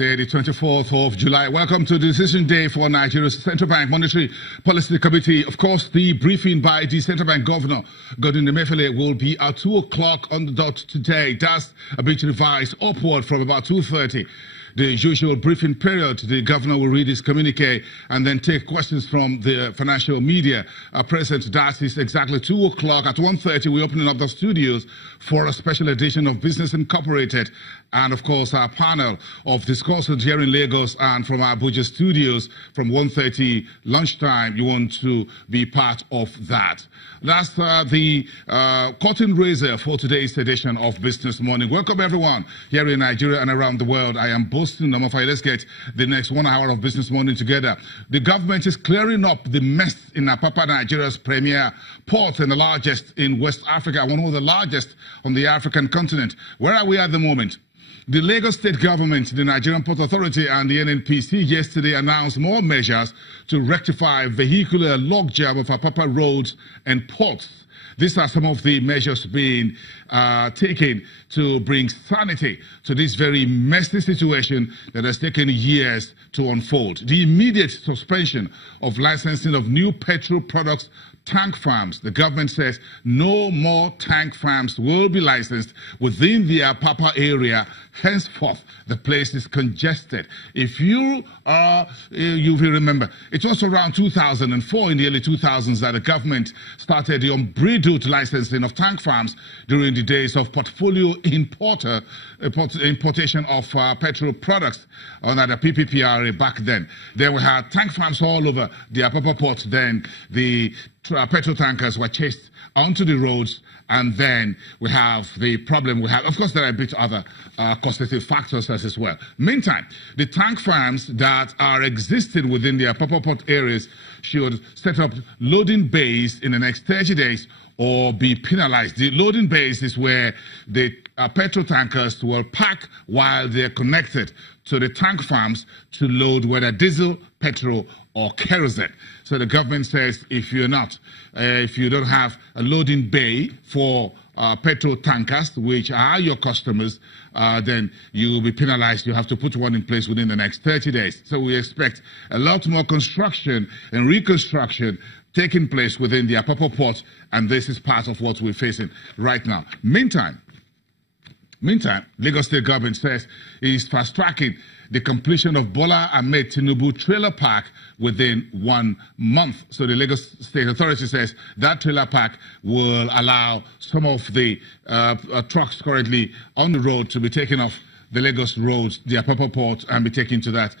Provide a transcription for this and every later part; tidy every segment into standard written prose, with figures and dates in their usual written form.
Wednesday, the 24th of July. Welcome to the decision day for Nigeria's Central Bank Monetary Policy Committee. Of course, the briefing by the Central Bank Governor, Godwin Emefiele, will be at 2 o'clock on the dot today. That's a bit revised upward from about 2:30. The usual briefing period. The governor will read his communique and then take questions from the financial media present. That is exactly 2 o'clock. At 1:30, we're opening up the studios for a special edition of Business Incorporated. And, of course, our panel of discussants here in Lagos and from our Abuja studios from 1:30 lunchtime. You want to be part of that. That's the curtain raiser for today's edition of Business Morning. Welcome, everyone, here in Nigeria and around the world. I am boasting. Let's get the next 1 hour of Business Morning together. The government is clearing up the mess in Apapa, Nigeria's premier port and the largest in West Africa, one of the largest on the African continent. Where are we at the moment? The Lagos State Government, the Nigerian Port Authority and the NNPC yesterday announced more measures to rectify vehicular logjam of Apapa roads and ports. These are some of the measures being taken to bring sanity to this very messy situation that has taken years to unfold. The immediate suspension of licensing of new petrol products tank farms. The government says no more tank farms will be licensed within the Apapa area. Henceforth, the place is congested. If you will remember, it was around 2004, in the early 2000s, that the government started the unbridled licensing of tank farms during the days of portfolio importation of petrol products under the PPPRA back then. Then we had tank farms all over the Apapa port. Then the petrol tankers were chased onto the roads, and then we have the problem we have. Of course, there are a bit other causative factors as well. Meantime, the tank farms that are existing within the Apapa port areas should set up loading bays in the next 30 days or be penalized. The loading bays is where the petrol tankers will park while they're connected to the tank farms to load whether diesel, petrol, or kerosene. So the government says if you don't have a loading bay for petrol tankers, which are your customers, then you will be penalized. You have to put one in place within the next 30 days. So we expect a lot more construction and reconstruction taking place within the Apapa port, and this is part of what we're facing right now. Meantime, Lagos State Government says it is fast-tracking the completion of Bola Ahmed Tinubu trailer park within 1 month. So the Lagos State Authority says that trailer park will allow some of the trucks currently on the road to be taken off the Lagos roads, the Apapa port, and be taken to that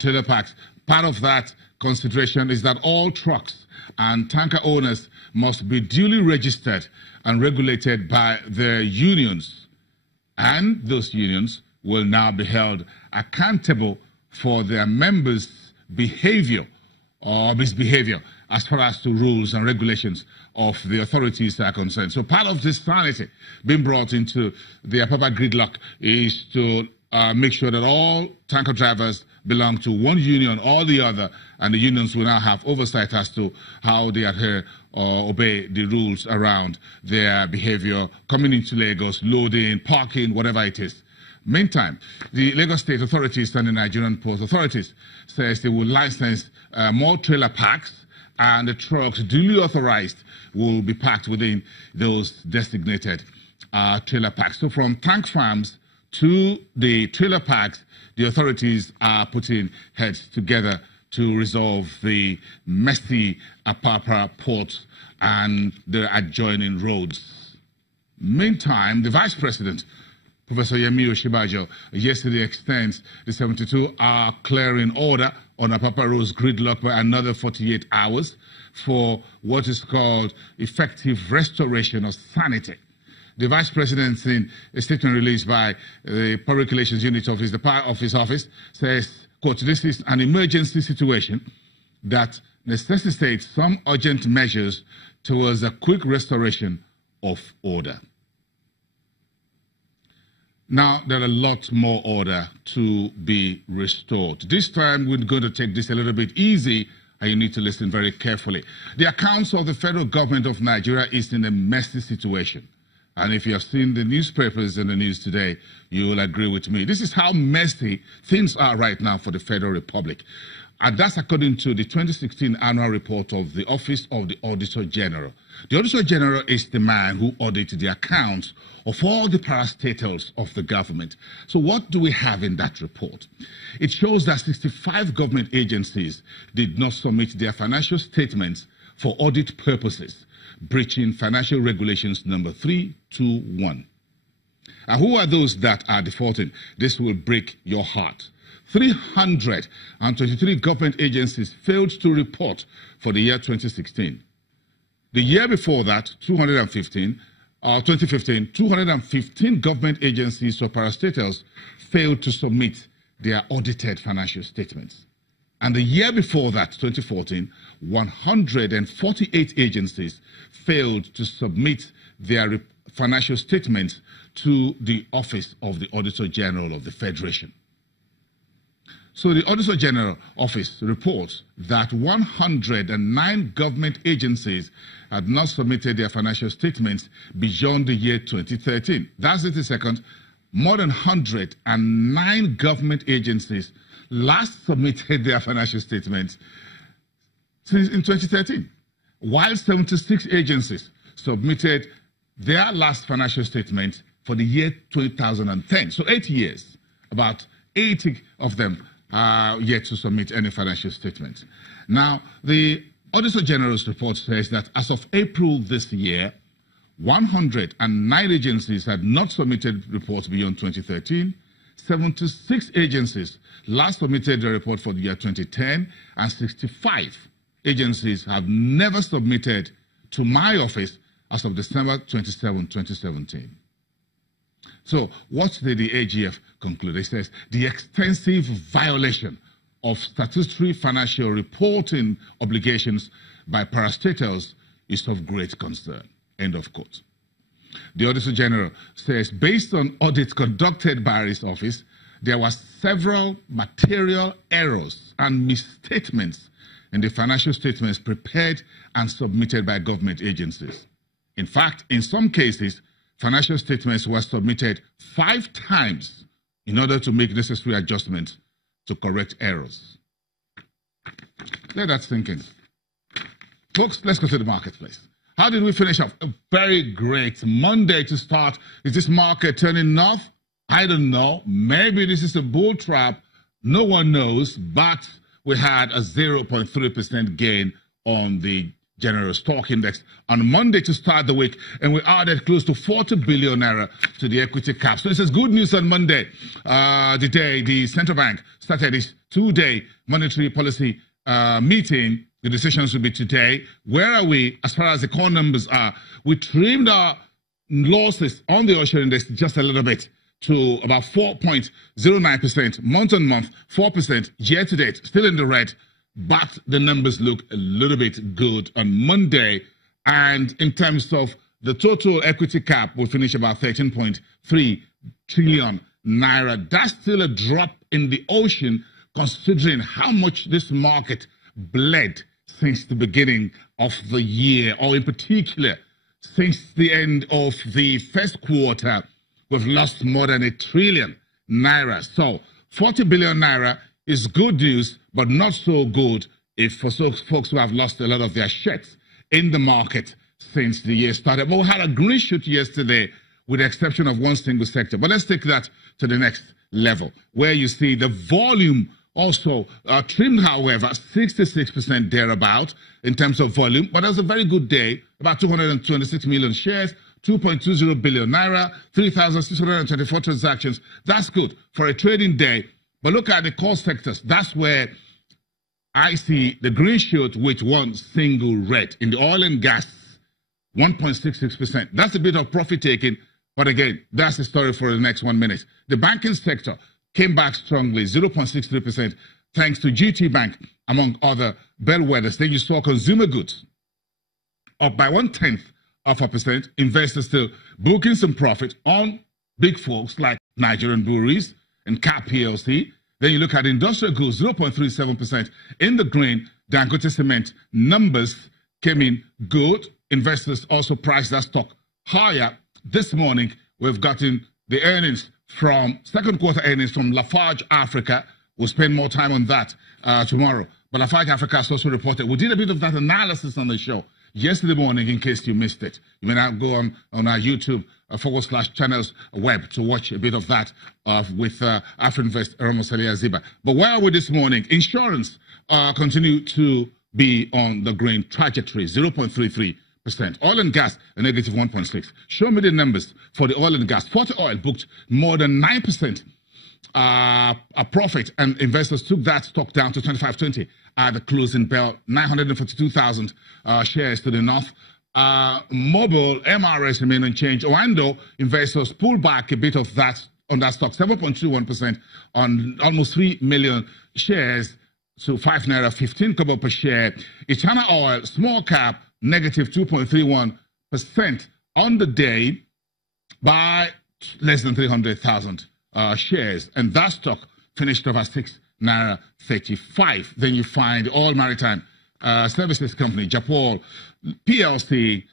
trailer parks. Part of that consideration is that all trucks and tanker owners must be duly registered and regulated by their unions. And those unions will now be held accountable for their members' behavior or misbehavior as far as the rules and regulations of the authorities are concerned. So part of this sanity being brought into the Apapa gridlock is to make sure that all tanker drivers belong to one union or the other, and the unions will now have oversight as to how they adhere or obey the rules around their behavior coming into Lagos, loading, parking, whatever it is. Meantime, the Lagos State authorities and the Nigerian Port authorities says they will license more trailer parks, and the trucks duly authorized will be parked within those designated trailer parks. So from tank farms to the trailer parks, the authorities are putting heads together to resolve the messy Apapa port and the adjoining roads. Meantime, the Vice President, Professor Yemi Oshibajo, yesterday extends the 72-hour clearing order on Apapa Road's gridlock by another 48 hours for what is called effective restoration of sanity. The Vice President, in a statement released by the Public Relations Unit of his office, says, quote, "This is an emergency situation that necessitates some urgent measures towards a quick restoration of order." Now, there are a lot more order to be restored. This time, we're going to take this a little bit easy, and you need to listen very carefully. The accounts of the federal government of Nigeria is in a messy situation. And if you have seen the newspapers and the news today, you will agree with me. This is how messy things are right now for the Federal Republic. And that's according to the 2016 annual report of the Office of the Auditor General. The Auditor General is the man who audits the accounts of all the parastatals of the government. So what do we have in that report? It shows that 65 government agencies did not submit their financial statements for audit purposes, breaching financial regulations number 321. And who are those that are defaulting? This will break your heart. 323 government agencies failed to report for the year 2016. The year before that, 2015, 215 government agencies or parastatals failed to submit their audited financial statements. And the year before that, 2014, 148 agencies failed to submit their financial statements to the Office of the Auditor General of the Federation. So the Auditor General Office reports that 109 government agencies had not submitted their financial statements beyond the year 2013. That's it, second. More than 109 government agencies last submitted their financial statements in 2013, while 76 agencies submitted their last financial statement for the year 2010. So 8 years, about 80 of them are yet to submit any financial statements. Now, the Auditor General's report says that as of April this year, 109 agencies had not submitted reports beyond 2013, 76 agencies last submitted a report for the year 2010, and 65 agencies have never submitted to my office as of December 27, 2017. So what did the AGF conclude? It says the extensive violation of statutory financial reporting obligations by parastatals is of great concern. End of quote. The Auditor General says based on audits conducted by his office, there were several material errors and misstatements in the financial statements prepared and submitted by government agencies. In fact, in some cases, financial statements were submitted 5 times in order to make necessary adjustments to correct errors. Let that sink in. Folks, let's go to the marketplace. How did we finish off? A very great Monday to start. Is this market turning north? I don't know. Maybe this is a bull trap. No one knows. But we had a 0.3% gain on the General Stock Index on Monday to start the week, and we added close to 40 billion naira to the equity cap. So this is good news on Monday, the day the central bank started its 2-day monetary policy meeting. The decisions will be today. Where are we as far as the core numbers are? We trimmed our losses on the Ocean Index just a little bit to about 4.09% month on month, 4% year to date, still in the red. But the numbers look a little bit good on Monday. And in terms of the total equity cap, we'll finish about 13.3 trillion naira. That's still a drop in the ocean, considering how much this market bled since the beginning of the year, or in particular, since the end of the first quarter. We've lost more than 1 trillion naira. So 40 billion naira is good news, but not so good if for folks who have lost a lot of their shares in the market since the year started. But we had a green shoot yesterday with the exception of one single sector. But let's take that to the next level, where you see the volume also trimmed, however, 66% thereabout in terms of volume. But that was a very good day, about 226 million shares, 2.20 billion naira, 3,624 transactions. That's good for a trading day. But look at the core sectors. That's where I see the green shoot with one single red. In the oil and gas, 1.66%. That's a bit of profit taking. But again, that's the story for the next 1 minute. The banking sector came back strongly, 0.63%, thanks to GT Bank, among other bellwethers. Then you saw consumer goods up by 0.1%. Investors still booking some profit on big folks like Nigerian breweries and CAP PLC. Then you look at industrial goods, 0.37%. In the green, Dangote Cement numbers came in good. Investors also priced that stock higher. this morning, we've gotten the earnings from second quarter earnings from Lafarge Africa. We'll spend more time on that tomorrow. But Lafarge Africa has also reported. We did a bit of that analysis on the show yesterday morning, in case you missed it. You may now go on our YouTube /channels web to watch a bit of that with Afrinvest Ramosalia Ziba. But where are we this morning? Insurance continue to be on the green trajectory, 0.33%. Oil and gas, a negative 1.6%. Show me the numbers for the oil and gas. Forty Oil booked more than 9% a profit, and investors took that stock down to 25.20 at the closing bell. 942,000 shares to the north. Mobile MRS remain unchanged. Oando investors pulled back a bit of that on that stock, 7.21% on almost 3 million shares to 5 naira 15 kobo per share. Etana Oil small cap negative 2.31% on the day by less than 300,000 shares, and that stock finished off at 6 naira 35. Then you find Oil Maritime Services Company, Japol PLC,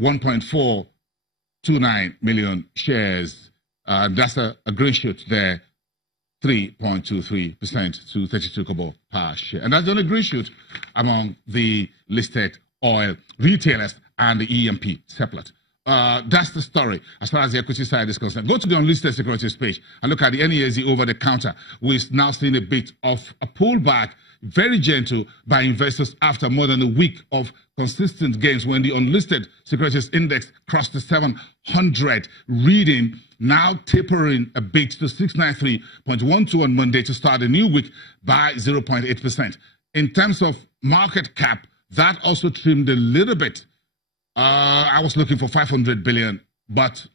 1.429 million shares. That's a green shoot there, 3.23% to 32 kobo per share. And that's the only green shoot among the listed oil retailers and the EMP separate. That's the story as far as the equity side is concerned. Go to the unlisted securities page and look at the NASD over the counter. We're now seeing a bit of a pullback, very gentle by investors after more than a week of consistent gains when the unlisted securities index crossed the 700 reading, now tapering a bit to 693.12 on Monday to start a new week by 0.8%. In terms of market cap, that also trimmed a little bit. I was looking for 500 billion, but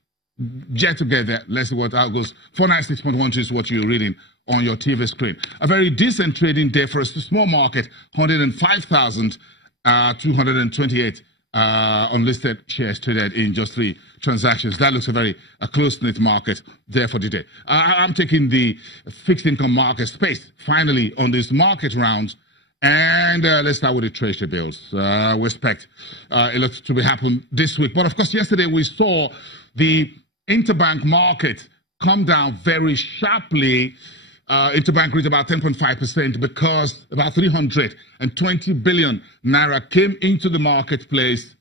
yet to get there. Let's see what that goes. 496.12 is what you're reading on your TV screen. A very decent trading day for a small market, 105,228 unlisted shares traded in just 3 transactions. That looks a close-knit market there for today. I'm taking the fixed income market space finally on this market round. And let's start with the treasury bills. We expect a lot to be happening this week. But of course, yesterday we saw the interbank market come down very sharply. Interbank reached about 10.5% because about 320 billion naira came into the marketplace.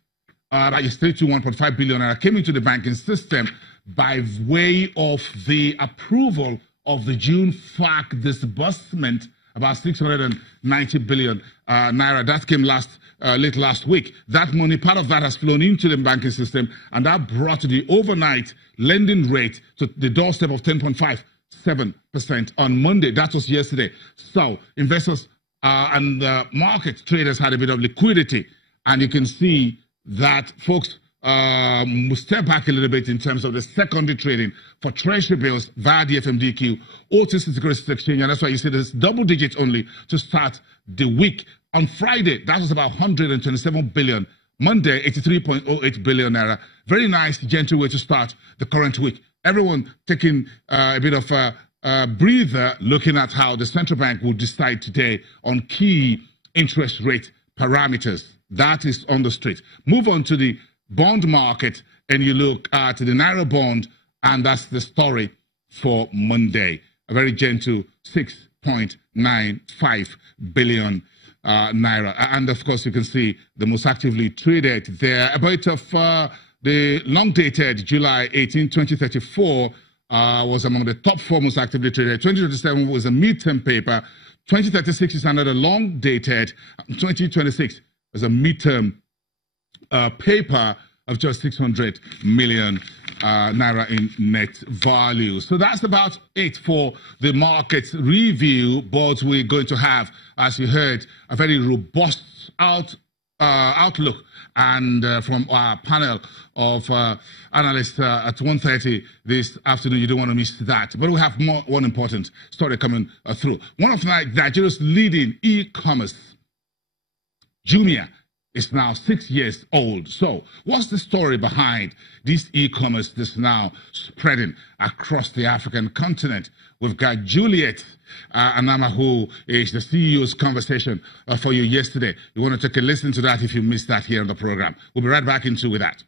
That is 31.5 billion naira came into the banking system by way of the approval of the June FAC disbursement, about 690 billion naira. That came late last week. That money, part of that has flown into the banking system, and that brought the overnight lending rate to the doorstep of 10.57% on Monday. That was yesterday. So investors and market traders had a bit of liquidity, and you can see that folks step back a little bit in terms of the secondary trading for treasury bills via the FMDQ, OTC Securities Exchange, and that's why you see this double digits only to start the week. On Friday, that was about 127 billion. Monday, 83.08 billion naira. Very nice, gentle way to start the current week. Everyone taking a bit of a breather, looking at how the central bank will decide today on key interest rate parameters. That is on the street. Move on to the bond market, and you look at the Naira bond, and that's the story for Monday. A very gentle 6.95 billion naira. And of course, you can see the most actively traded there. A bit of the long-dated July 18, 2034 was among the top 4 most actively traded. 2027 was a midterm paper. 2036 is another long-dated. 2026 was a midterm paper of just 600 million naira in net value. So that's about it for the market review. But we're going to have, as you heard, a very robust outlook, and from our panel of analysts at 1:30 this afternoon. You don't want to miss that. But we have one important story coming through. One of Nigeria's leading e-commerce, Jumia, is now 6 years old. So what's the story behind this e-commerce that's now spreading across the African continent? We've got Juliet Anama, who is the CEO's conversation for you yesterday. You want to take a listen to that if you missed that here on the program. We'll be right back with that.